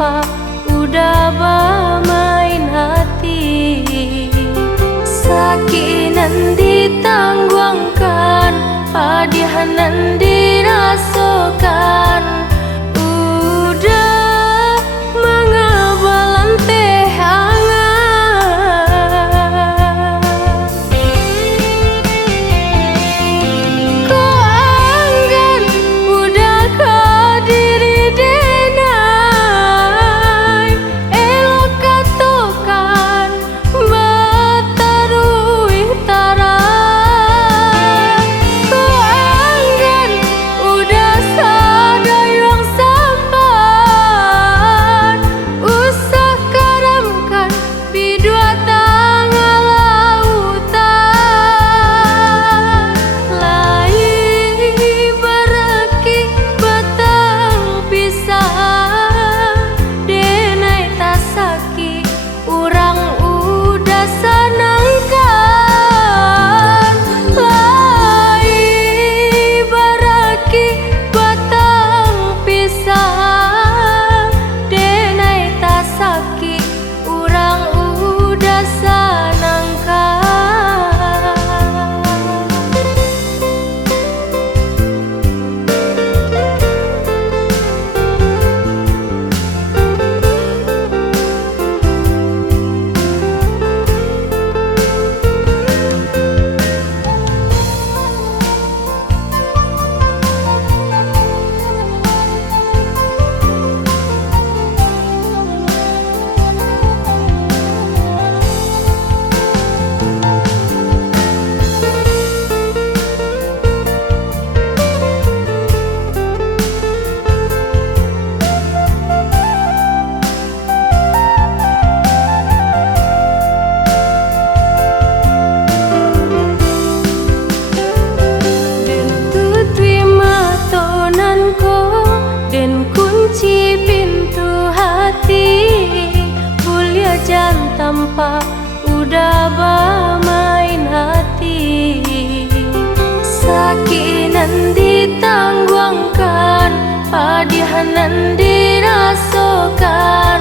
tanpa udah bermain hati. Sakinan ditangguangkan, padihanan dirasakan. Udah mengabalan teh hangat. Ko anggan udah ka diri denai, elok katokan batarui tara. Ko anggan udah sadayang sampan, usah karamkan bidua tangga lautan. Lai baraki batang pisah, denai tasaki urang udah sanangkan. Lai baraki batang pisah, denai tasaki urang udah sanangkan. Dan kunci pintu hati, kuliah jam tanpa udah bermain hati. Sakinan ditangguangkan, padihanan dirasakan.